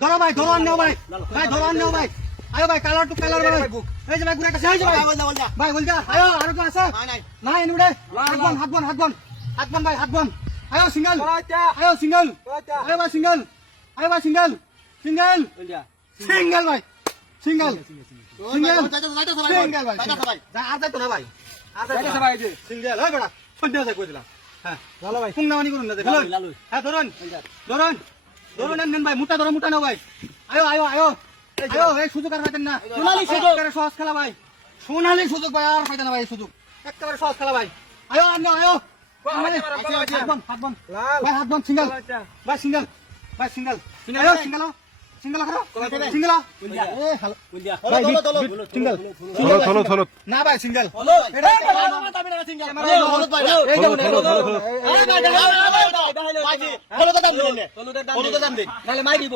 ধরো ভাই, ধরো আর নেও ভাই, ভাই ধরো আর নেও ভাই, আয়ো ভাই, কালার টু কালার ভাই, এই যে ভাই গুড়া কাছে, এই যে ভাই, ভাই বল যা, আয়ো আরো কেউ আছে? নাই এনে উড়ে, হাত বন, হাত বন, হাত বন, হাত বন ভাই, হাত বন, আয়ো সিঙ্গেল, আয়ো সিঙ্গেল, আয়ো ভাই সিঙ্গেল, আয়ো ভাই সিঙ্গেল, সিঙ্গেল, সিঙ্গেল ভাই, সিঙ্গেল, সিঙ্গেল, সিঙ্গেল ভাই, যা আর যাইতো না ভাই, আর যাইতো না ভাই, সিঙ্গেল, ওই বেটা, সন্ধ্যা আছে কই দিলাম, হ্যাঁ ভালো ভাই, পুংনামানি করুন না, দেখুন, হ্যাঁ ধরুন, ধরুন, ধরুন নেন ভাই, মুটা ধরো, মুটা নাও ভাই, আয়ো আয়ো আয়ো, আয়ো এই সুযোগ আর পাইতেন না, সোনালী সুযোগ, একেবারে সহজ খেলা ভাই, সোনালী সুযোগ ভাই, আর পাইতেন না ভাই এই সুযোগ, একেবারে সহজ খেলা ভাই, আয়ো আর নাও, আয়ো, হাত বন, হাত বন, ভাই হাত বন, সিঙ্গেল, ভাই সিঙ্গেল, ভাই সিঙ্গেল, আয়ো সিঙ্গেল, সিঙ্গেল করো, সিঙ্গেল, এ হ্যালো, ভাই সিঙ্গেল, হলো হলো না ভাই সিঙ্গেল, হলুদের দাম দিন, হলুদের দাম দিন, নাহলে মাই দিব।